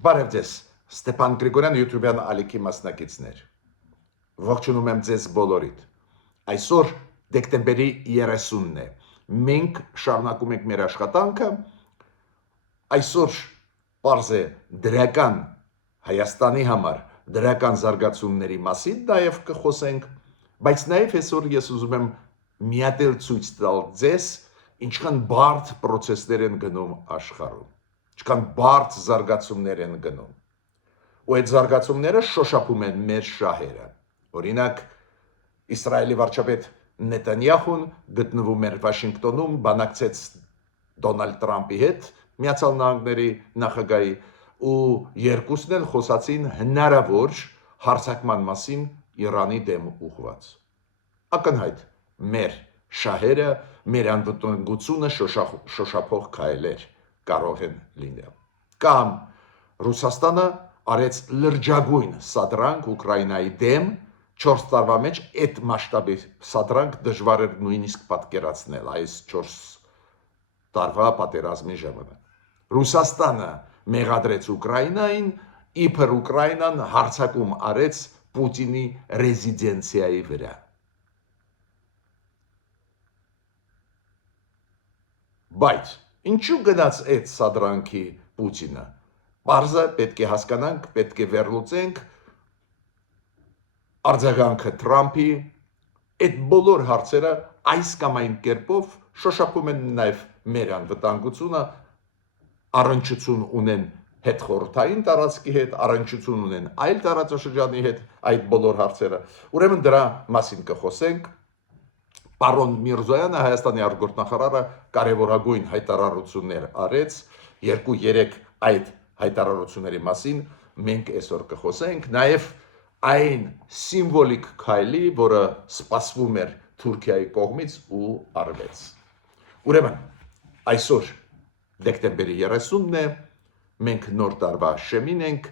Բարև ձեզ, Ստեփան Գրիգորյան YouTube-յան ալիքի մասնակիցներ։ Ողջունում եմ ձեզ բոլորիդ։ Այսօր դեկտեմբերի 30-ն է։ Մենք շարունակում ենք մեր աշխատանքը։ Այսօր պարզ է դրական Հայաստանի համար դրական զարգացումների մասին նաև կխոսենք, բայց նաև այսօր ես ուզում եմ միատել ցույց տալ ձեզ, ինչքան բարդ process-ներ են գնում աշխարհում։ Ինչքան բարդ զարգացումներ են գնում։ Ու այդ զարգացումները շոշափում են մեր շահերը։ Օրինակ, Իսրայելի վարչապետ Նեթանյախուն գտնվում էր Վաշինգտոնում, բանակցեց Դոնալդ Տրամփի հետ, Միացյալ Նահանգների նախագահի, ու երկուսն էլ խոսացին հնարավոր հարձակման մասին Իրանի դեմ ուղղված։ Ակնհայտ մեր շահերը, մեր անվտանգությունը շոշափող քայլեր կարող են լինել։ Կամ Ռուսաստանը արեց լրջագույն սադրանք Ուկրաինայի դեմ 4 տարվա մեջ այդ մասշտաբի սադրանք դժվար էր նույնիսկ պատկերացնել այս 4 տարվա պատերազմի ժամանակ։ Ռուսաստանը մեղադրեց Ուկրաինային, իբր Ուկրաինան հարձակում արեց Պուտինի ռեզիդենցիայի վրա։ Բայց ինչու գնաց այդ սադրանքի Պուտինը։ Պարզը պետք է հասկանանք, պետք է վերլուծենք արձագանքը Տրամփի, այդ բոլոր հարցերը այս կամ այն կերպով շոշափում են նաև մեր անվտանգությունը, առնչություն ունեն հետխորհրդային տարածքի հետ, առնչություն ունեն այլ տարածաշրջանի հետ, այդ բոլոր հարցերը։ Ուրեմն դրա մասին կխոսենք։ Պարոն Միրզոյանը, Հայաստանի արտգործնախարարը, կարևորագույն հայտարարություններ արեց, 2-3 այդ հայտարարությունների մասին մենք այսօր կխոսենք, նաև այն սիմվոլիկ քայլի, որը սպասվում էր Թուրքիայի կողմից ու արվեց։ Ուրեմն, այսօր դեկտեմբերի 30-ն է, մենք նոր տարվա շեմին ենք,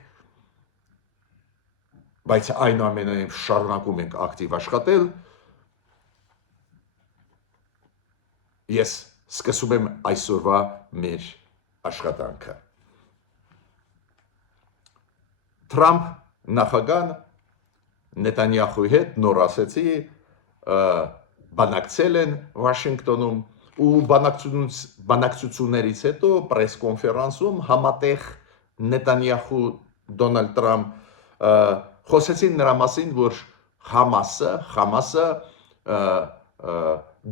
բայց այնուամենայնիվ շարունակում ենք ակտիվ աշխատել։ Ես սկսում եմ այսօրվա մեր աշխատանքը։ Տրամփ նախագահն Նեթանյախուի հետ նոր ասեցի, բանակցել են Վաշինգտոնում ու բանակցություններից հետո պրես-կոնֆերանսում համատեղ Նեթանյախու Դոնալդ Տրամփ խոսեցին նրա մասին, որ Համասը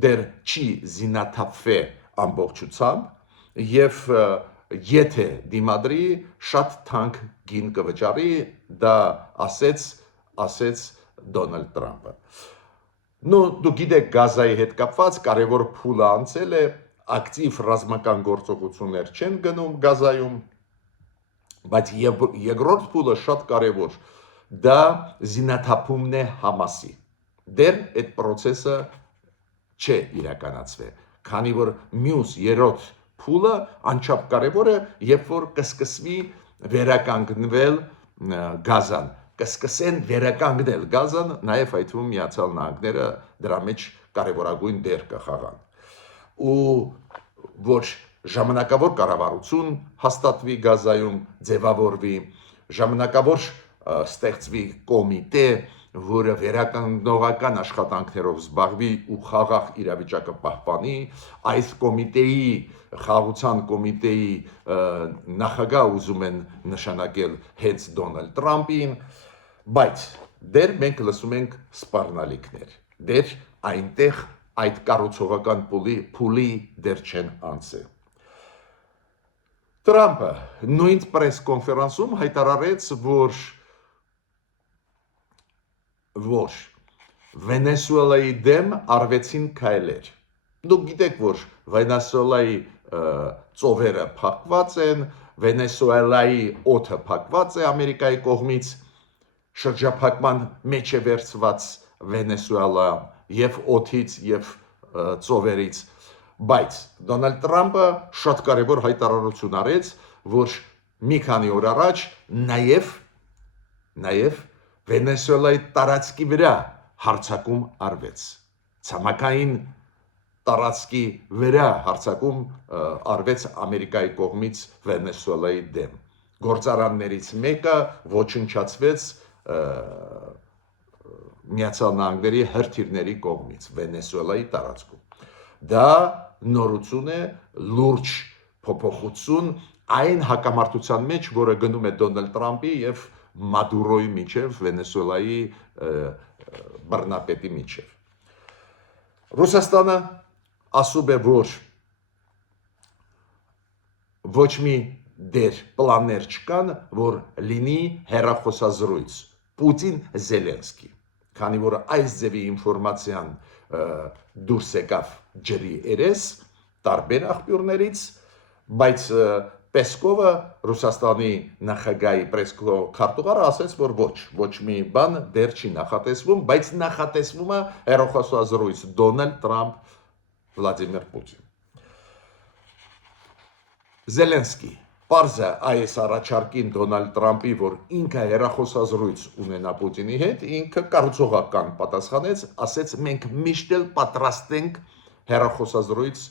դեռ չի զինաթափվե ամբողջությամբ եւ եթե դիմադրի շատ թանկ գին կվճարի, դա ասեց Դոնալդ Տրամփը։ Դու գիտեք, Գազայի հետ կապված կարևոր փուլը անցել է, ակտիվ ռազմական գործողություններ չեն գնում Գազայում, բայց երկրորդ փուլը շատ կարևոր, դա զինաթափումն է Համասի։ Դեռ այդ process-ը չէ իրականացվել, քանի որ մյուս երրորդ փուլը անչափ կարևոր է, երբ որ կսկսվի վերականգնվել Գազան, կսկսեն վերականգնել Գազան, նաև այդ թվում Միացյալ Նահանգները դրա մեջ կարևորագույն դեր կխաղան։ Ու որ ժամանակավոր կառավարություն հաստատվի Գազայում, ձևավորվի, ժամանակավոր ստեղծվի կոմիտե, որը վերականգնողական աշխատանքներով զբաղվի ու խաղաղ իրավիճակը պահպանի, այս կոմիտեի, խաղաղության կոմիտեի նախագահ ուզում են նշանակել հենց Դոնալդ Տրամփին, բայց դեռ մենք լսում ենք սպառնալիքներ, դեռ այնտեղ այդ կառուցողական փուլի դեռ չեն անցել։ Տրամփը նույն պրես-կոնֆերանսում հայտարարեց, որ Վենեսուելայի դեմ արվեցին քայլեր։ Դուք գիտեք, որ Վենեսուելայի ծովերը փակված են, Վենեսուելայի օդը փակված է Ամերիկայի կողմից, շրջափակման մեջ է վերցված Վենեսուելա եւ օդից եւ ծովերից, բայց Դոնալդ Տրամփը շատ կարևոր հայտարարություն արեց, որ մի քանի օր առաջ նաև Վենեսուելայի տարածքի վրա հարձակում արվեց։ Ցամաքային տարածքի վրա հարձակում արվեց Ամերիկայի կողմից Վենեսուելայի դեմ։ գործարաններից մեկը ոչնչացվեց Միացյալ Նահանգների հրթիռների կողմից Վենեսուելայի տարածքում։ Դա նորություն է, լուրջ փոփոխություն այն հակամարտության մեջ, որը գնում է Դոնալդ Տրամփի եւ Մադուրոյի միջև, Վենեսուելայի բռնապետի միջև։ Ռուսաստանը ասում է, որ ոչ մի դեր պլաններ չկան, որ լինի հեռախոսազրույց Պուտին-Զելենսկի, քանի որ այս ձևի ինֆորմացիան դուրս եկավ ջրի երես տարբեր աղբյուրներից, բայց Պեսկովը Ռուսաստանի նախագահի քարտուղարը ասաց, որ ոչ մի բան դեռ չի նախատեսվում, բայց նախատեսվում է հեռախոսազրույց Դոնալդ Տրամփ Վլադիմիր Պուտին։ Զելենսկի Պարզը այս առաջարկին Դոնալդ Տրամփի, որ ինքը հեռախոսազրույց ունենա Պուտինի հետ, ինքը կառուցողական պատասխանեց, ասեց մենք միշտ էլ պատրաստ ենք հեռախոսազրույց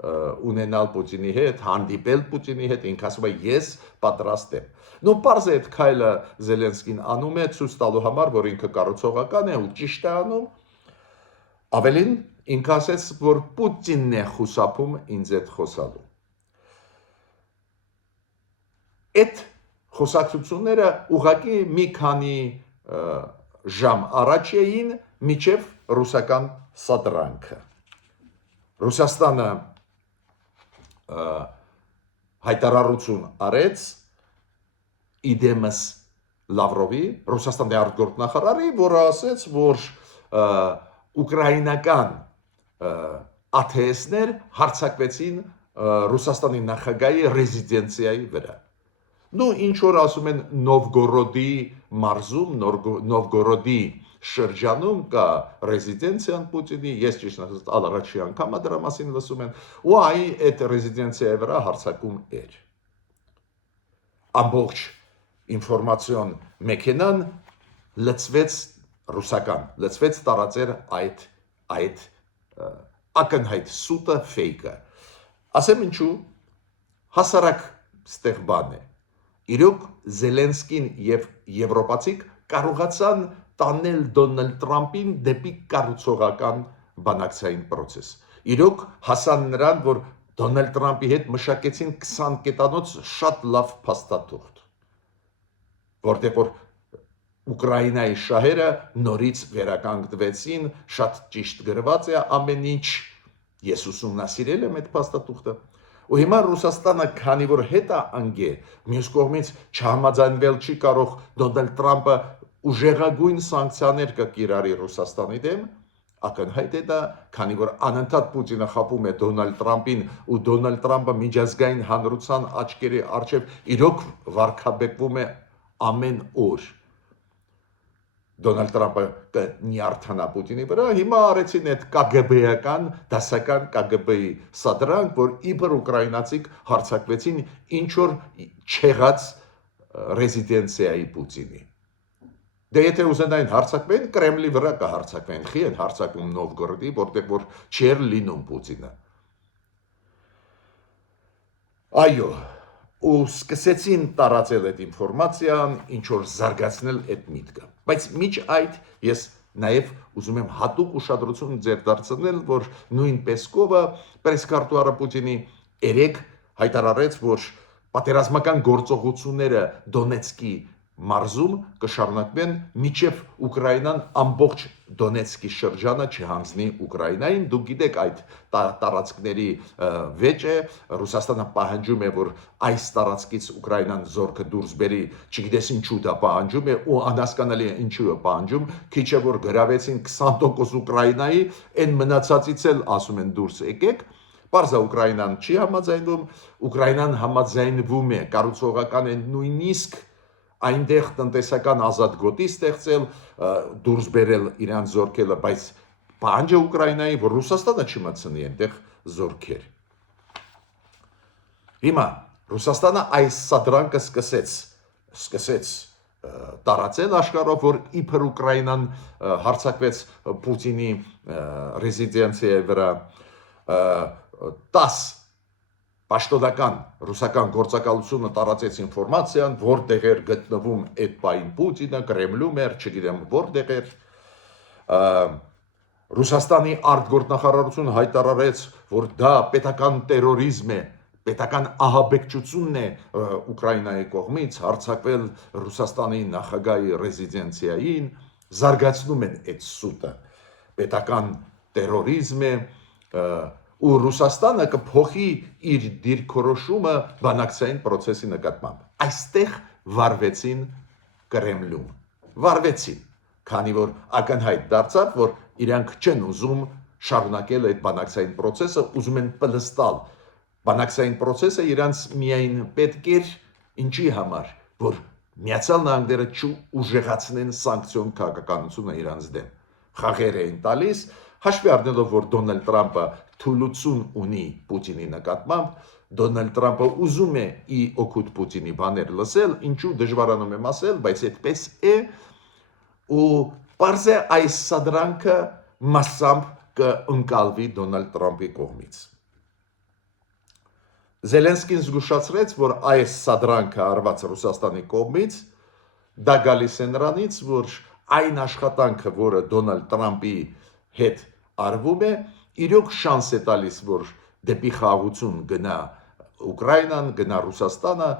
ունենալ Պուտինի հետ, հանդիպել Պուտինի հետ, ինքը ասում է ես պատրաստ եմ։ Նու պարզ է այդ քայլը Զելենսկին անում է ցույց տալու համար, որ ինքը կառուցողական է ու ճիշտ է անում։ Ավելին ինքը ասեց, որ Պուտինն է խուսափում ինձ հետ խոսալու։ Այդ խոսակցությունները ուղղակի մի քանի ժամ առաջ էին միջև ռուսական սադրանքը։ Ռուսաստանը հայտարարություն արեց իդեմս Լավրովի, Ռուսաստանի արտգործնախարարի, որը ասեց, որ ուկրաինական ԱԹՍ-ներ հարձակվեցին Ռուսաստանի նախագահի ռեզիդենցիայի վրա։ Նու ինչ որ ասում են Նովգորոդի մարզում, Նովգորոդի շրջանում կա ռեզիդենցիան Պուտինի, ես ճիշտ ասած առաջի անգամ դրա մասին լսում եմ, ու այդ ռեզիդենցիայի վրա հարձակում էր։ Ամբողջ ինֆորմացիոն մեքենան լցվեց ռուսական, լցվեց տարածեր այդ ակնհայտ սուտը ֆեյքը։ Ասեմ ինչու, հասարակ ստեղ բան է։ Իրոք Զելենսկին եւ եվրոպացիք կարողացան տանել Դոնալդ Տրամփին դեպի կառուցողական բանակցային process։ Իրոք հասան նրան, որ Դոնալդ Տրամփի հետ մշակեցին 20 կետանոց շատ լավ փաստաթուղթ, որտեղ որ Ուկրաինայի շահերը նորից վերականգնվեցին, շատ ճիշտ գրված է ամեն ինչ, ես ուսումնասիրել եմ այդ փաստաթուղթը։ Ու հիմա Ռուսաստանը, քանի որ հետ է անգե, մյուս կողմից չհամաձայնվել չի կարող Դոնալդ Տրամփը ուժեղագույն սանկցիաներ կկիրառի Ռուսաստանի դեմ, ակնհայտ է դա, քանի որ անընդհատ Պուտինը խաբում է Դոնալդ Տրամփին ու Դոնալդ Տրամփը միջազգային հանրության աչքերի առջև իրոք վարկաբեկվում է ամեն օր։ Դոնալդ Տրամփը կնյարդանա Պուտինի վրա, հիմա արեցին այդ KGB-ական, դասական KGB-ի սադրանք, որ իբր ուկրաինացիք հարձակվեցին ինչ որ չեղած ռեզիդենցիայի Պուտինի։ Դե եթե ուզենային հարձակվեն, Կրեմլի վրա կհարձակվեն, խի են հարձակում Նովգորոդի, որտեղ որ չէր լինում Պուտինը։ Այո, ու սկսեցին տարածել այդ ինֆորմացիան, ինչ որ զարգացնել այդ միտքը։ Բայց միջ այդ ես նաև ուզում եմ հատուկ ուշադրություն ձեր դարձնել, որ նույն Պեսկովը պրեսկարտուարը Պուտինի երեք հայտարարեց, որ պատերազմական գործողությունները Դոնեցկի մարզում կշարունակվեն մինչև Ուկրաինան ամբողջ Դոնեցկի շրջանը չհանձնի Ուկրաինային։ Դուք գիտեք այդ տարածքների վեճ է, Ռուսաստանը պահանջում է, որ այս տարածքից Ուկրաինան զորքը դուրս բերի, չգիտես ինչու դա պահանջում է, ու անհասկանալի է ինչու է պահանջում, քիչ է որ գրավեցին 20% Ուկրաինայի, այն մնացածից էլ ասում են դուրս եկեք։ Պարզա Ուկրաինան չի համաձայնվում, Ուկրաինան համաձայնվում է, կառուցողական է նույնիսկ այնտեղ տնտեսական ազատ գոտի ստեղծել, դուրս բերել իրան զորքերը, բայց պահանջը Ուկրաինայի, որ Ռուսաստանը չմտցնի այնտեղ զորքեր։ Հիմա Ռուսաստանը այս սադրանքը սկսեց տարածել աշխարհով, որ իբր Ուկրաինան հարձակվեց Պուտինի ռեզիդենցիայի վրա 10 պաշտոնական ռուսական գործակալությունը տարածեց ինֆորմացիան, որտեղ էր գտնվում այդ պայն Պուտինը, Կրեմլում էր, չգիտեմ որտեղ էր։ Ռուսաստանի արտգործնախարարությունը հայտարարեց, որ դա պետական տերորիզմ է, պետական ահաբեկչությունն է Ուկրաինայի կողմից հարձակվել Ռուսաստանի նախագահի ռեզիդենցիային, զարգացնում են այդ սուտը, պետական տերորիզմ է, ու Ռուսաստանը կփոխի իր դիրքորոշումը բանակցային process-ի նկատմամբ։ Այստեղ վարվեցին Կրեմլում, քանի որ ակնհայտ դարձավ, որ իրանք չեն ուզում շարունակել այդ բանակցային process-ը, ուզում են պլստալ։ Բանակցային process-ը իրանց միայն պետք էր ինչի համար, որ Միացյալ Նահանգները չուժեղացնեն սանկցիոն քաղաքականությունը իրանց դեմ։ Խաղեր էին տալիս, հաշվի առնելով, որ Դոնալդ Տրամպը թուլություն ունի Պուտինի նկատմամբ, Դոնալդ Տրամպը ուզում է ի օգուտ Պուտինի բաներ լսել, ինչու դժվարանում եմ ասել, բայց այդպես է, ու պարզ է այս սադրանքը մասամբ կընկալվի Դոնալդ Տրամպի կողմից։ Զելենսկին զգուշացրեց, որ այս սադրանքը արված Ռուսաստանի կողմից դա գալիս է նրանից, որ այն աշխատանքը, որը Դոնալդ Տրամպի հետ արվում է, իրոք շանս է տալիս, որ դեպի խաղաղություն գնա Ուկրաինան, գնա Ռուսաստանը,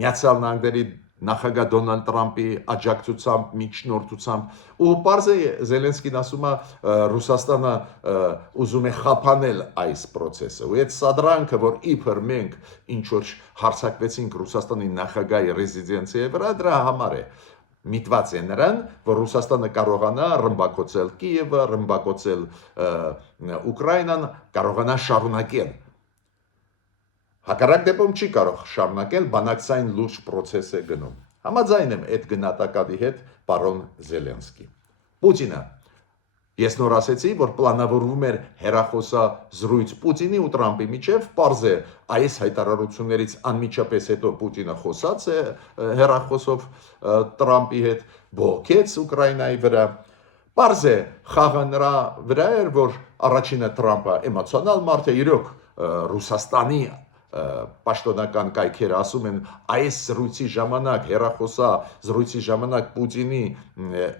Միացյալ Նահանգների նախագահ Դոնալդ Տրամպի աջակցությամբ, միջնորդությամբ, ու պարզ է Զելենսկին ասում է Ռուսաստանը ուզում է խափանել այս process-ը, ու այդ սադրանքը, որ իբր մենք ինչ որ հարձակվեցինք Ռուսաստանի նախագահի ռեզիդենցիայի վրա, դրա համար է միտված է նրան, որ Ռուսաստանը կարողանա ռմբակոծել Կիևը, ռմբակոծել Ուկրաինան, կարողանա շարունակել։ Հակառակ դեպքում չի կարող շարունակել, բանակցային լուրջ process է գնում։ Համաձայն եմ այդ գնահատականի հետ պարոն Զելենսկի։ Պուտինը, ես նոր ասեցի, որ պլանավորվում էր հեռախոսազրույց Պուտինի ու Տրամպի միջև, պարզ է այս հայտարարություններից անմիջապես հետո Պուտինը խոսած է հեռախոսով Տրամպի հետ, բողոքեց Ուկրաինայի վրա։ Պարզ է խաղը նրա վրա էր, որ առաջինը Տրամպը էմոցիոնալ մարդ է, իրոք Ռուսաստանի պաշտոնական կայքերը ասում են այս զրույցի ժամանակ, հեռախոսա զրույցի ժամանակ Պուտինի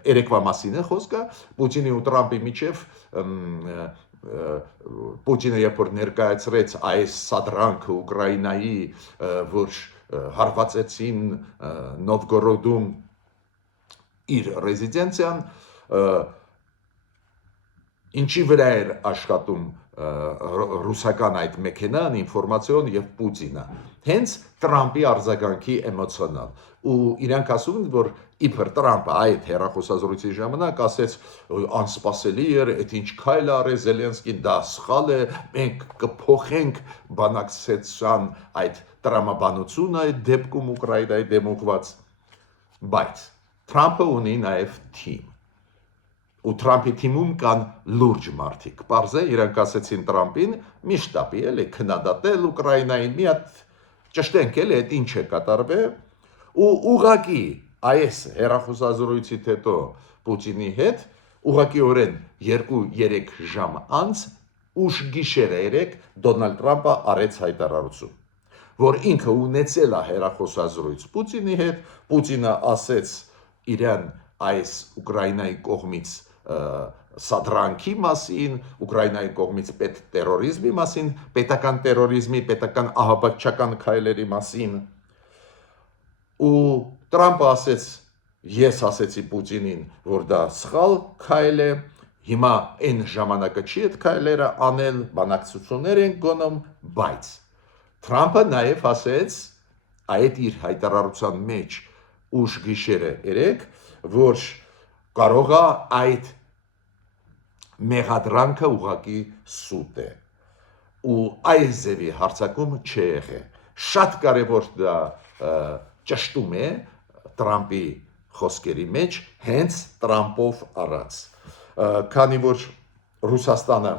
երեկվա մասին է խոսքը, Պուտինի ու Տրամպի միջև Պուտինը երբ որ ներկայացրեց այս սադրանքը Ուկրաինայի, որ հարվածեցին Նովգորոդում իր ռեզիդենցիան, ինչի վրա էր աշխատում ռուսական այդ մեքենան, ինֆորմացիոն եւ Պուտինը, հենց Տրամպի արձագանքի էմոցիոնալ, ու իրանք ասում են, որ իբր Տրամպը այդ հեռախոսազրույցի ժամանակ ասեց անսպասելի էր, այդ ինչ քայլ արել Զելենսկին, դա սխալ է, մենք կփոխենք բանակցության այդ տրամաբանությունը այդ դեպքում Ուկրաինայի դեմ ուղղված, բայց Տրամպը ունի նաեւ թիմ։ Ու Տրամպի թիմում կան լուրջ մարդիկ։ Պարզ է, իրանք ասեցին Տրամպին, մի շտապի էլի քննադատել Ուկրաինային, մի հատ ճշտենք էլի, այդ ինչ է կատարվել, ու ուղղակի այս հեռախոսազրույցից հետո Պուտինի հետ, ուղղակիորեն 2-3 ժամ անց, ուշ գիշերը 3 Դոնալդ Տրամպը արեց հայտարարություն, որ ինքը ունեցել է հեռախոսազրույց Պուտինի հետ, Պուտինը ասեց իրան այս Ուկրաինայի կողմից սադրանքի մասին, Ուկրաինայի կողմից տերորիզմի մասին, պետական տերորիզմի, պետական ահաբեկչական քայլերի մասին, ու Տրամպը ասեց, ես ասեցի Պուտինին, որ դա սխալ քայլ է, հիմա այն ժամանակը չի այդ քայլերը անել, բանակցություններ են գնում, բայց Տրամպը նաև ասեց այդ իր հայտարարության մեջ ուշ գիշերը 3, որ կարող է այդ մեղադրանքը ուղղակի սուտ է, ու այս ձևի հարձակում չի եղել։ Շատ կարևոր դա ճշտում է Տրամպի խոսքերի մեջ, հենց Տրամպով արած, քանի որ Ռուսաստանը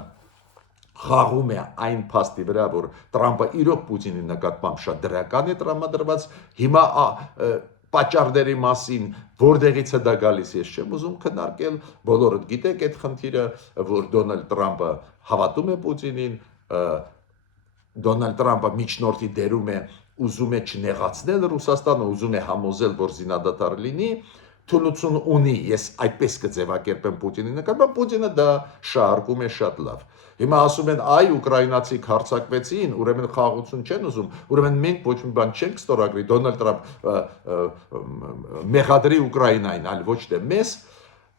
խաղում է այն փաստի վրա, որ Տրամպը իրոք Պուտինի նկատմամբ շատ դրական է տրամադրված, հիմա պատճառների մասին, որտեղից է դա գալիս, ես չեմ ուզում քննարկել, բոլորդ գիտեք այդ խնդիրը, որ Դոնալդ Տրամպը հավատում է Պուտինին, Դոնալդ Տրամպը միջնորդի դերում է, ուզում է չնեղացնել Ռուսաստանը, ուզում է համոզել, որ զինադադար լինի, թուլություն ունի, ես այդպես կձևակերպեմ Պուտինի նկատմամբ, Պուտինը դա շահարկում է շատ լավ։ Հիմա ասում են, այ ուկրաինացիք հարձակվեցին, ուրեմն խաղաղություն չեն ուզում, ուրեմն մենք ոչ մի բան չենք ստորագրի, Դոնալդ Տրամփ մեղադրի Ուկրաինային, այլ ոչ թե մեզ,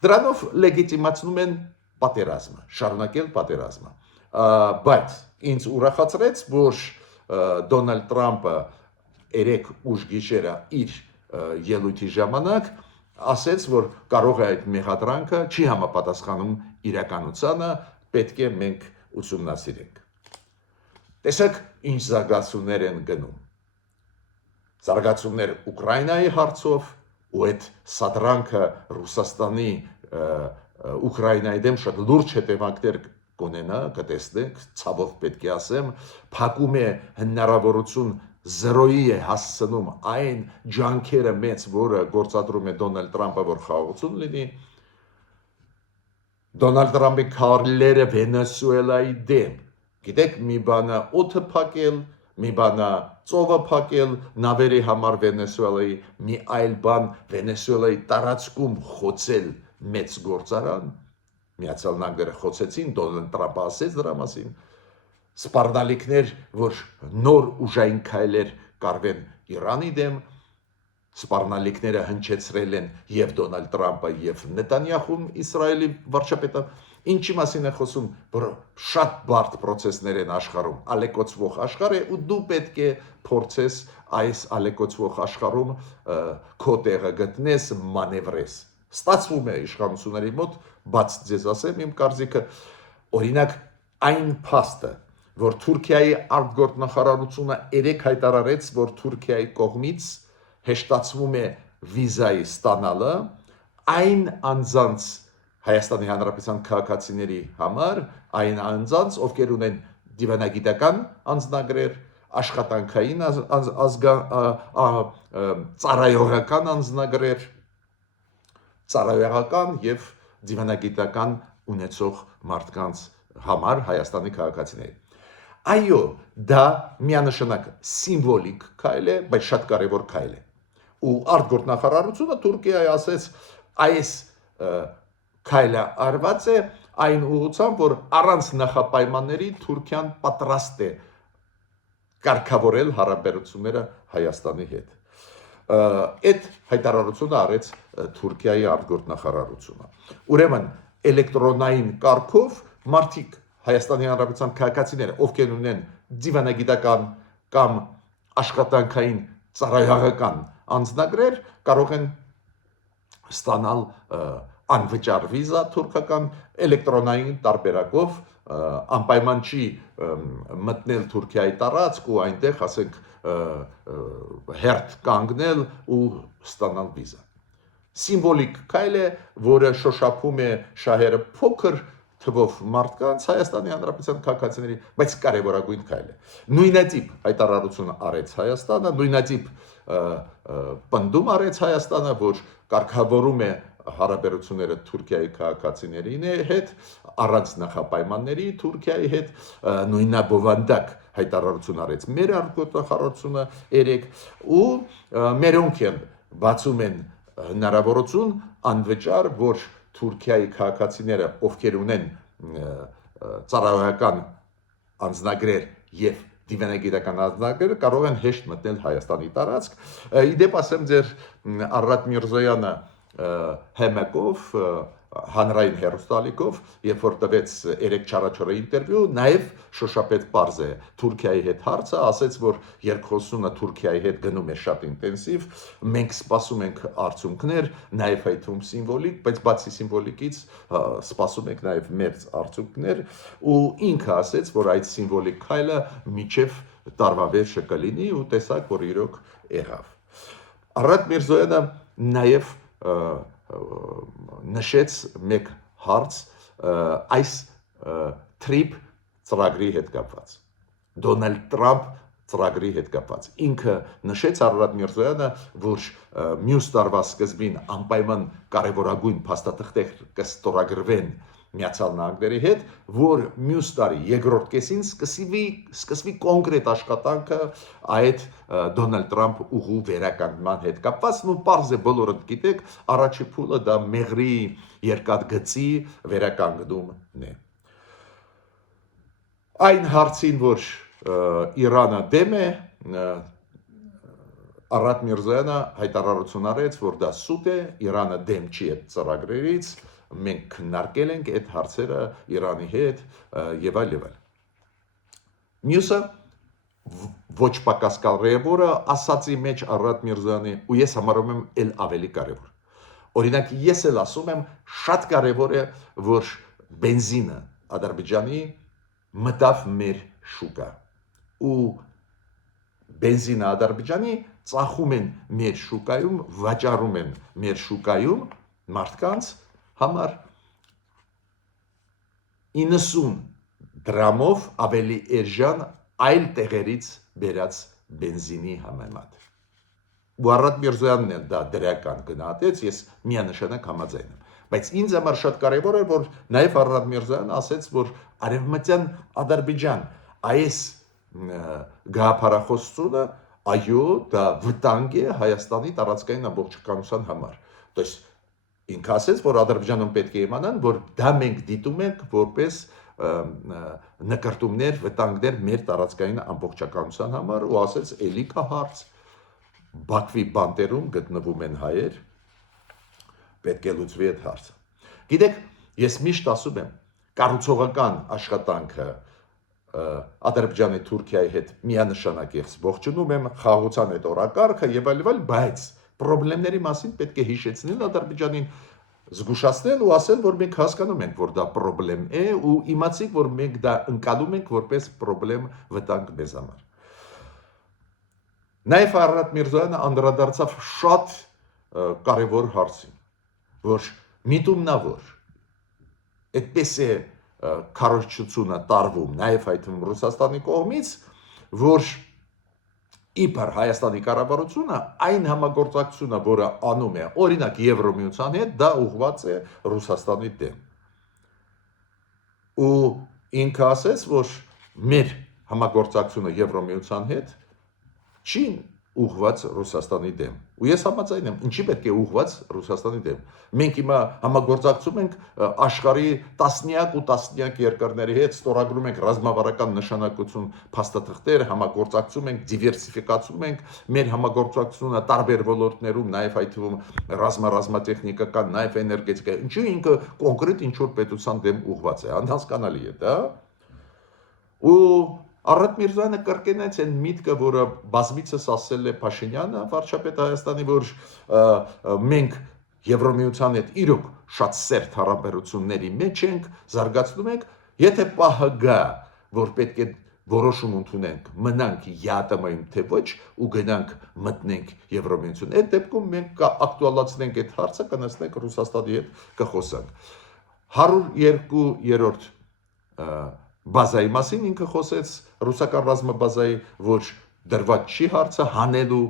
դրանով լեգիտիմացնում են պատերազմը, շարունակել պատերազմը։ Բայց ինձ ուրախացրեց, որ Դոնալդ Տրամփը երեք ուշ գիշերը իր ելույթի ժամանակ ասեց, որ կարող է այդ մեղադրանքը չի համապատասխանում իրականությանը, պետք է մենք ուսումնասիրենք։ Տեսեք, ինչ զարգացումներ են գնում։ Զարգացումներ Ուկրաինայի հարցով ու այդ սադրանքը Ռուսաստանի Ուկրաինայի դեմ շատ լուրջ հետևանքներ կունենա, կտեսնեք, ցավով պետք է ասեմ, փակում է հնարավորություն զրոյի է հասցնում այն ջանքերը մեծ, որը գործադրում է Դոնալդ Տրամփը, որ խաղաղություն լինի։ Դոնալդ Տրամփի քարլերը Վենեսուելայի դեմ, գիտեք, մի բանը օդը փակել, մի բանը ծովը փակել նավերի համար Վենեսուելայի, մի այլ բան Վենեսուելայի տարածքում խոցել մեծ գործարան, Միացյալ Նահանգները խոցեցին, Դոնալդ Տրամփը ասեց դրա մասին, սպառնալիքներ, որ նոր ուժային քայլեր կարվեն Իրանի դեմ, սպառնալիքները հնչեցրել են եւ Դոնալդ Տրամփը եւ Նետանյախուն, Իսրայելի վարչապետը, ինչի մասին է խոսում, որ շատ բարդ process-ներ են աշխարհում, ալեկոծվող աշխարհ է ու դու պետք է փորձես այս ալեկոծվող աշխարհում քո տեղը գտնես, մանևրես։ Ստացվում է իշխանությունների մոտ, բաց ձեզ ասեմ իմ կարծիքը, օրինակ այն փաստը, որ Թուրքիայի արտգործնախարարությունը երեք հայտարարեց, որ Թուրքիայի կողմից հեշտացվում է վիզայի ստանալը, այն անձանց Հայաստանի Հանրապետության քաղաքացիների համար, այն անձանց, ովքեր ունեն դիվանագիտական անձնագրեր, աշխատանքային ծառայողական անձնագրեր, ծառայողական եւ դիվանագիտական ունեցող մարդկանց համար Հայաստանի քաղաքացիների։ Այո, դա միանշանակ սիմվոլիկ քայլ է, բայց շատ կարևոր քայլ է։ Ու արտգործնախարարությունը Թուրքիայի ասեց, այս քայլը արված է այն ուղղությամբ, որ առանց նախապայմանների Թուրքիան պատրաստ է կարգավորել հարաբերությունները Հայաստանի հետ։ Այդ հայտարարությունը արեց Թուրքիայի արտգործնախարարությունը։ Ուրեմն էլեկտրոնային կարգով մարդիկ Հայաստանի Հանրապետության քաղաքացիները, ովքեր ունեն դիվանագիտական կամ աշխատանքային ծառայողական անձնագրեր, կարող են ստանալ անվճար վիզա թուրքական էլեկտրոնային տարբերակով, անպայման չի մտնել Թուրքիայի տարածք ու այնտեղ, ասենք, հերթ կանգնել ու ստանալ վիզա։ Սիմվոլիկ քայլ է, որը շոշափում է շահերը փոքր թվով մարդկանց Հայաստանի Հանրապետության քաղաքացիների, բայց կարևորագույն քայլ է։ Նույնատիպ հայտարարությունը արեց Հայաստանը, նույնատիպ պնդում արեց Հայաստանը, որ կարգավորում է հարաբերությունները Թուրքիայի քաղաքացիների հետ, առանց նախապայմանների Թուրքիայի հետ, նույնաբովանդակ հայտարարություն արեց մեր արտգործնախարարությունը երեք ու մերոնք են բացում են հնարավորություն անվճար, որ Թուրքիայի քաղաքացիները, ովքեր ունեն ծառայողական անձնագրեր եւ դիվանագիտական անձնագրեր, կարող են հեշտ մտնել Հայաստանի տարածք։ Իդեպ ասեմ ձեր Արարատ Միրզոյանը հեմեկով հանրային հեռուստալիքով, երբ որ տվեց 3-4 ինտերվյու, նաև շոշափեց պարզ է Թուրքիայի հետ հարցը, ասեց, որ երկխոսությունը Թուրքիայի հետ գնում է շատ ինտենսիվ, մենք սպասում ենք արդյունքներ, նաև այդում սիմվոլիկ, բայց բացի սիմվոլիկից սպասում ենք նաև մեծ արդյունքներ, ու ինքը ասեց, որ այդ սիմվոլիկ քայլը միջև տարվա վերջը կլինի ու տեսակ, որ իրոք եղավ։ Արարատ Միրզոյանը նաև նշեց մեկ հարց այս TRIP ծրագրի հետ կապված, Դոնալդ Տրամփ ծրագրի հետ կապված։ Ինքը նշեց Արարատ Միրզոյանը, որ մյուս տարվա սկզբին անպայման կարևորագույն փաստաթղթեր կստորագրվեն Միացյալ Նահանգների հետ, որ մյուս տարի երկրորդ կեսին սկսվի կոնկրետ աշխատանքը այդ Դոնալդ Տրամփ ուղու վերականգնման հետ կապված, ու պարզ է բոլորը գիտեք, առաջի փուլը դա մեղրի երկաթգծի վերականգնումն է։ Այն հարցին, որ Իրանը դեմ է, Արադ Միրզոյանը հայտարարություն արեց, որ դա սուտ է, Իրանը դեմ չի այդ ծրագրերից, մենք քննարկել ենք այդ հարցերը Իրանի հետ եւ այլ եւ այլ։ Մյուսը ոչ պակաս կարևորը ասացի մեջ Արադ Միրզոյանի ու ես համարում եմ էլ ավելի կարևոր։ Օրինակ ես էլ ասում եմ շատ կարևոր է, որ բենզինը Ադրբեջանի մտավ մեր շուկա ու բենզինը Ադրբեջանի ծախում են մեր շուկայում, վաճառում են մեր շուկայում մարդկանց համար 90 դրամով ավելի էժան այլ տեղերից բերած բենզինի համեմատ։ Ու Արադ Միրզոյանն էլ դա դրական գնահատեց, ես միանշանակ համաձայն եմ։ Բայց ինձ համար շատ կարևոր է, որ նաև Արադ Միրզոյանը ասեց, որ արևմտյան Ադրբեջան այս գաղափարախոսությունը այո, դա վտանգ է Հայաստանի տարածքային ամբողջականության համար։ То есть ինքը ասեց, որ Ադրբեջանում պետք է իմանան, որ դա մենք դիտում ենք որպես նկարտումներ, վտանգներ մեր տարածքային ամբողջականության համար ու ասեց էլի կա հարց Բաքվի բանտերում գտնվում են հայեր, պետք է լուծվի այդ հարցը։ Գիտեք, ես միշտ ասում եմ, կառուցողական աշխատանքը Ադրբեջանի Թուրքիայի հետ միանշանակ ես ողջունում եմ, խաղաղության այդ օրակարգը եւ այլ, բայց խնդիրների մասին պետք է հիշեցնել Ադրբեջանին, զգուշացնել ու ասել, որ մենք հասկանում ենք, որ դա խնդրեմ է ու իմացիք, որ մենք դա ընկալում ենք որպես խնդրեմ վտանգ մեզ համար։ Նաև Արադ Միրզոյանը անդրադարձավ շատ կարևոր հարցին, որ միտումնավոր այդպես է քարոզչությունը տարվում նաև այդ Ռուսաստանի կողմից, որ իբր Հայաստանի կառավարությունը այն համագործակցությունը, որը անում է օրինակ Եվրոմիության հետ, դա ուղղված է Ռուսաստանի դեմ։ Ու ինքը ասեց, որ մեր համագործակցությունը Եվրոմիության հետ չի ուղղված Ռուսաստանի դեմ։ Ու ես համաձայն եմ, ինչի պետք է ուղղված Ռուսաստանի դեմ։ Մենք հիմա համագործակցում ենք աշխարհի տասնյակ ու տասնյակ երկրների հետ, ստորագրում ենք ռազմավարական նշանակություն փաստաթղթեր, համագործակցում ենք, դիվերսիֆիկացում ենք մեր համագործակցությունը տարբեր ոլորտներում, նաև այդ թվում ռազմատեխնիկական, նաև էներգետիկա։ Ինչու ինքը կոնկրետ ինչ որ պետության դեմ ուղղված է, անհասկանալի է դա։ Ու Արադ Միրզոյանը կրկնեց այն միտքը, որը բազմիցս ասել է Փաշինյանը, վարչապետ Հայաստանի, որ մենք Եվրոմիության հետ իրոք շատ սերտ հարաբերությունների մեջ ենք, զարգացնում ենք, եթե պահը գա, որ պետք է որոշում ընդունենք, մնանք ԵԱՏՄ-ում թե ոչ ու գնանք մտնենք Եվրոմիություն։ Այդ դեպքում մենք կակտուալացնենք այդ հարցը, կնստենք Ռուսաստանի հետ կխոսանք։ 102-րդ բազայի մասին ինքը խոսեց ռուսական ռազմաբազայի, որ դրված չի հարցը հանելու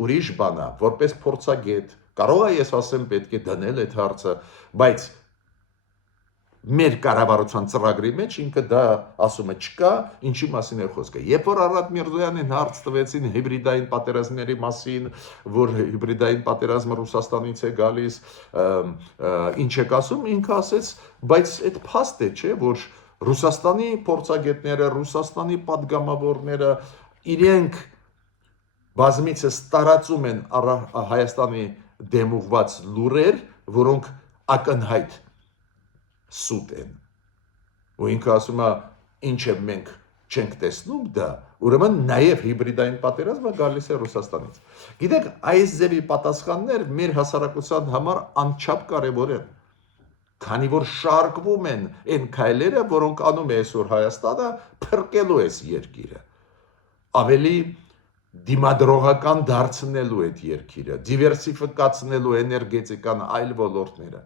ուրիշ բանա, որպես փորձագետ, կարող է ես ասեմ պետք է դնել այդ հարցը, բայց մեր կառավարության ծրագրի մեջ ինքը դա ասում է չկա, ինչի մասին է խոսքը։ Երբ որ Արադ Միրզոյանին հարց տվեցին հիբրիդային պատերազմների մասին, որ հիբրիդային պատերազմը Ռուսաստանից է գալիս, ինչ եք ասում, ինքը ասեց, բայց այդ փաստ է, չէ, որ Ռուսաստանի փորձագետները, Ռուսաստանի падգամավորները իրենք բազմիցս տարածում են Հայաստանի դեմ ուղված լուրեր, որոնք ակնհայտ սուտ են։ Ու ինքը ասում է, ինչ է մենք չենք տեսնում դա, ուրեմն նաև հիբրիդային պատերազմը գալիս է Ռուսաստանից։ Գիտեք, այս ձևի պատասխաններ մեր հասարակության համար անչափ կարևոր են, քանի որ շարքվում են այն քայլերը, որոնք անում է այսօր Հայաստանը, փրկելու այս երկիրը, ավելի դիմադրողական դարձնելու այդ երկիրը, դիվերսիֆիկացնելու էներգետիկան, այլ ոլորտները։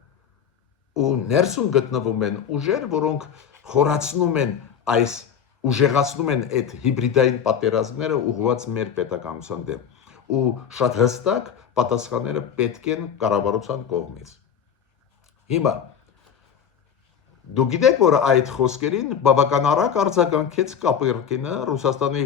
Ու ներսում գտնվում են ուժեր, որոնք խորացնում են այս ուժեղացնում են այդ հիբրիդային պատերազմները ուղղված մեր պետականության դեմ։ Ու շատ հստակ պատասխանները պետք են կառավարության կողմից։ Հիմա Դու գիտեք, որ այդ խոսքերին բավական արագ արձագանքեց Կապերկինը, Ռուսաստանի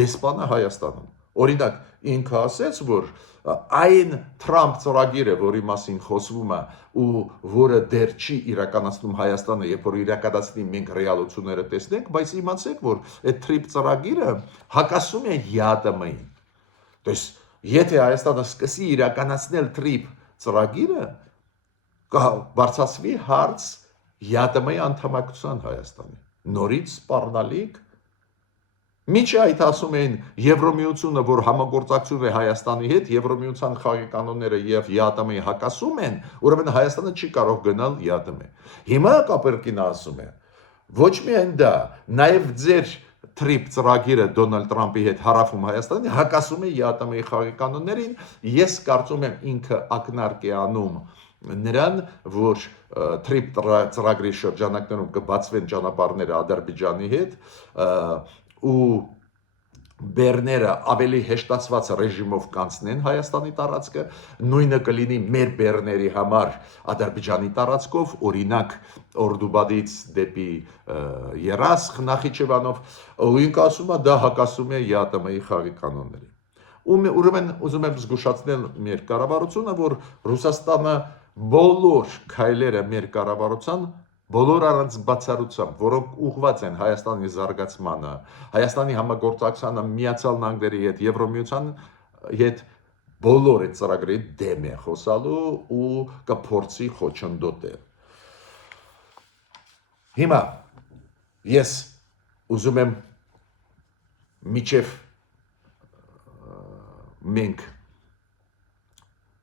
դեսպանը Հայաստանում։ Օրինակ, ինքը ասեց, որ այն Թրամփ ծրագիրը, որի մասին խոսվում է ու որը դեռ չի իրականացնում Հայաստանը, երբ որ իրականացնի մենք ռեալությունները տեսնենք, բայց իմացեք, որ այդ Թրիփ ծրագիրը հակասում է ԵԱՏՄ-ին։ То есть, եթե Հայաստանը սկսի իրականացնել Թրիփ ծրագիրը, կբարձրացվի հարց ԵԱՏՄ-ի անդամակցության Հայաստանի։ Նորից սպառնալիք։ Միջի այդ ասում էին Եվրոմիությունը, որ համագործակցում է Հայաստանի հետ, Եվրոմիության խաղի կանոնները եւ ԵԱՏՄ-ի հակասում են, ուրեմն Հայաստանը չի կարող գնալ ԵԱՏՄ։ Հիմա Կապերկինը ասում է, ոչ միայն դա, նաեւ ձեր Թրիփ ծրագիրը Դոնալդ Թրամփի հետ հարավում Հայաստանի հակասում է ԵԱՏՄ-ի խաղի կանոններին։ Ես կարծում եմ ինքը ակնարկ է անում նրան, որ Թրիփ ծրագրի շրջանակներում կբացվեն ճանապարհները Ադրբեջանի հետ ու բեռները ավելի հեշտացված ռեժիմով կանցնեն Հայաստանի տարածքը, նույնը կլինի մեր բեռների համար Ադրբեջանի տարածքով, օրինակ Օրդուբադից դեպի Երասխ, Նախիջևանով, ու ինքը ասում է դա հակասում է ԵԱՏՄ-ի խաղի կանոններին։ Ուրեմն ուզում եմ զգուշացնել մեր կառավարությունը, որ Ռուսաստանը բոլոր քայլերը մեր կառավարության բոլոր առանց բացառությամբ, որոնք ուղղված են Հայաստանի զարգացմանը, Հայաստանի համագործակցությանը Միացյալ Նահանգների հետ, Եվրոմիության հետ, բոլոր այդ ծրագրերի դեմ է խոսալու ու կփորձի խոչընդոտել։ Հիմա ես ուզում եմ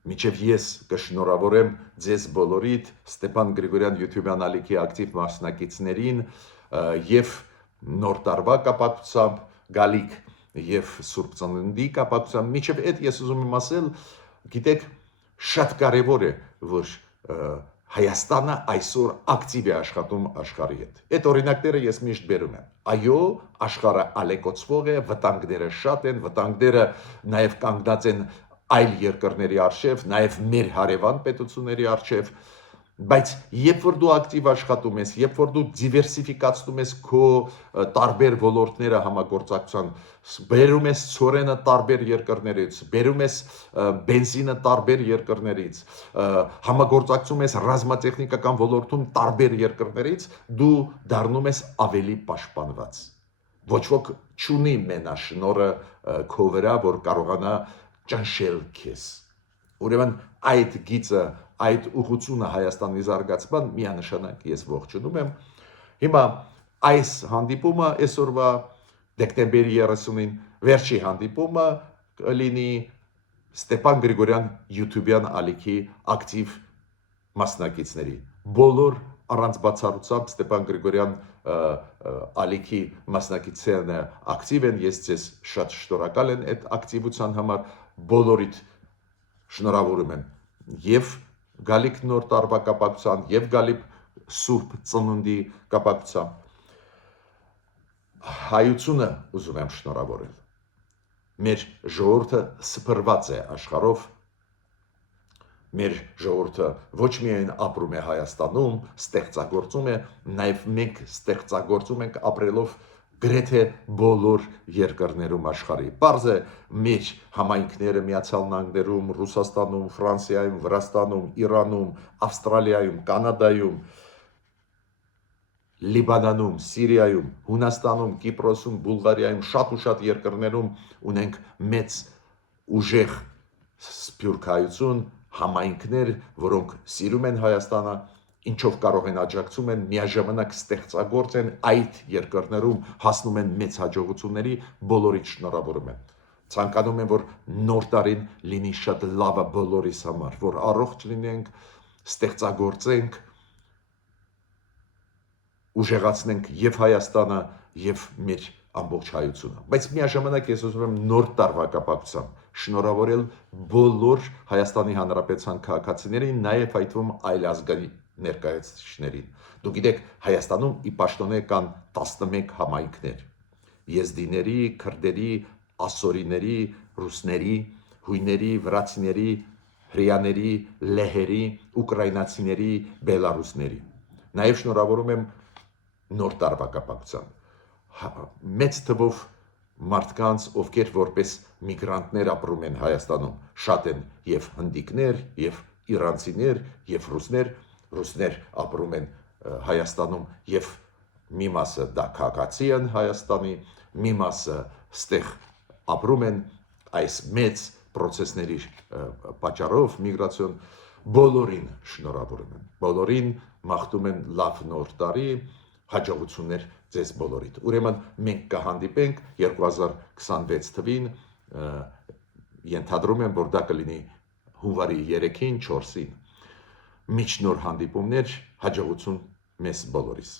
Միջև ես կշնորհավորեմ ձեզ բոլորիդ Ստեփան Գրիգորյան YouTube-յան ալիքի ակտիվ մասնակիցներին եւ նոր տարվա կապակցությամբ գալիք եւ Սուրբ Ծննդի կապակցությամբ միջև այդ ես ուզում եմ ասել, գիտեք, շատ կարեւոր է, որ Հայաստանը այսօր ակտիվ է աշխատում աշխարհի հետ։ Այդ օրինակները ես միշտ բերում եմ։ Այո, աշխարհը ալեկոծվող է, վտանգները շատ են, վտանգները նաեւ կանգնած են այլ երկրների արժև, նաև մեր հարևան պետությունների արժև, բայց երբ որ դու ակտիվ աշխատում ես, երբ որ դու դիվերսիֆիկացնում ես քո տարբեր ոլորտները համագործակցության, բերում ես ծորենը տարբեր երկրներից, բերում ես բենզինը տարբեր երկրներից, համագործակցում ես ռազմատեխնիկական ոլորտում տարբեր երկրներից, դու դառնում ես ավելի պաշտպանված։ Ոչ ոք չունի մենաշնորհը քո վրա, որ կարողանա ճնշել քեզ։ Ուրեմն այդ գիծը, այդ ուղղությունը Հայաստանի զարգացման միանշանակ ես ողջունում եմ։ Հիմա այս հանդիպումը այսօրվա դեկտեմբերի 30-ին վերջի հանդիպումը կլինի Ստեփան Գրիգորյան YouTube-յան ալիքի ակտիվ մասնակիցների։ Բոլոր առանց բացառությամբ Ստեփան Գրիգորյան ալիքի մասնակիցները ակտիվ են, ես ձեզ շատ շնորհակալ եմ այդ ակտիվության համար, բոլորիդ շնորհավորում եմ եւ գալիք նոր տարվա կապակցությամբ եւ գալիք Սուրբ Ծննդի կապակցությամբ հայությունը ուզում եմ շնորհավորել։ Մեր ժողովուրդը սփռված է աշխարհով, մեր ժողովուրդը ոչ միայն ապրում է Հայաստանում, ստեղծագործում է, նաև մենք ստեղծագործում ենք ապրելով գրեթե բոլոր երկրներում աշխարհի։ Պարզ է, մեր համայնքները Միացյալ Նահանգներում, Ռուսաստանում, Ֆրանսիայում, Վրաստանում, Իրանում, Ավստրալիայում, Կանադայում, Լիբանանում, Սիրիայում, Հունաստանում, Կիպրոսում, Բուլղարիայում, շատ ու շատ երկրներում ունենք մեծ ուժեղ սփյուռքայություն, համայնքներ, որոնք սիրում են Հայաստանը, ինչով կարող են աջակցում են, միաժամանակ ստեղծագործ են այդ երկրներում հասնում են մեծ հաջողությունների, բոլորիդ շնորհավորում եմ։ Ցանկանում եմ, որ նոր տարին լինի շատ լավը բոլորիս համար, որ առողջ լինենք, ստեղծագործենք, ուժեղացնենք եւ Հայաստանը եւ մեր ամբողջ հայությունը։ Բայց միաժամանակ ես ուզում եմ նոր տարվա կապակցությամբ շնորհավորել բոլոր Հայաստանի Հանրապետության քաղաքացիներին, նաեւ այդվում այլ ազգերի ներկայացուցիչներին։ Դուք գիտեք, Հայաստանում ի պաշտոնե կան 11 համայնքներ՝ եզդիների, քրդերի, ասորիների, ռուսների, հույների, վրացիների, հրեաների, լեհերի, ուկրաինացիների, բելարուսների։ Նաև շնորհավորում եմ նոր տարվա կապակցությամբ մեծ թվով մարդկանց, ովքեր որպես միգրանտներ ապրում են Հայաստանում, շատ են եւ հնդիկներ, եւ իրանցիներ, եւ ռուսներ ապրում են Հայաստանում եւ մի մասը դա քաղաքացի են Հայաստանի, մի մասը ստեղ ապրում են այս մեծ process-ների պատճառով միգրացիոն բոլորին շնորհավորում եմ, բոլորին մաղթում եմ լավ նոր տարի, հաջողություններ ձեզ բոլորիդ։ Ուրեմն մենք կհանդիպենք 2026 թվին, ենթադրում եմ, որ դա կլինի հունվարի 3-ին, 4-ին։ Մինչ նոր հանդիպումներ, հաջողություն մեզ բոլորիս։